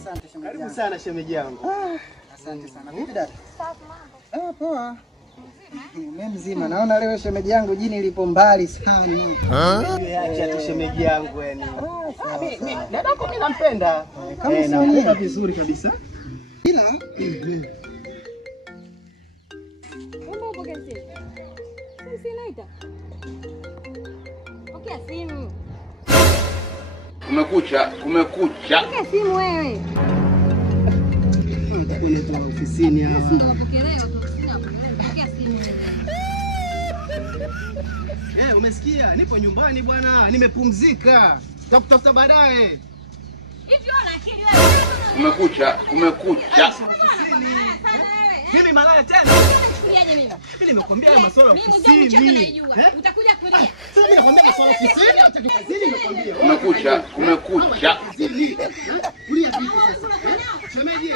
Asante shemeji. Karibu sana shemeji yangu. Asante sana. Vipi dada? Safi mambo. Poa. Mimi mzima. Naona leo shemeji yangu jini lipo mbali sana. Acha tu shemeji yangu yani. Dadako mimi nampenda. Nampenda vizuri kabisa. Ila Mbona upo gazeti? Usinaita. Pokea simu. Kumekucha. Pokea simu wewe. Nitakwenda tu ofisini hapa. Ndio wapokelewa tu ofisini hapo. Pokea simu. Umesikia? Nipo nyumbani bwana, nimepumzika. Tutakutafuta baadaye. Hivi una akili wewe? Kumekucha. Mimi malaya tena. Niaje mimi? Mimi nimekwambia haya masuala ofisini. Mimi ndio naijua. Utakuja kulia. Sasa mimi nakwambia masuala ofisini, acha kazini nimekwambia. Kumekucha. Kulia vipi sasa? Shemeji.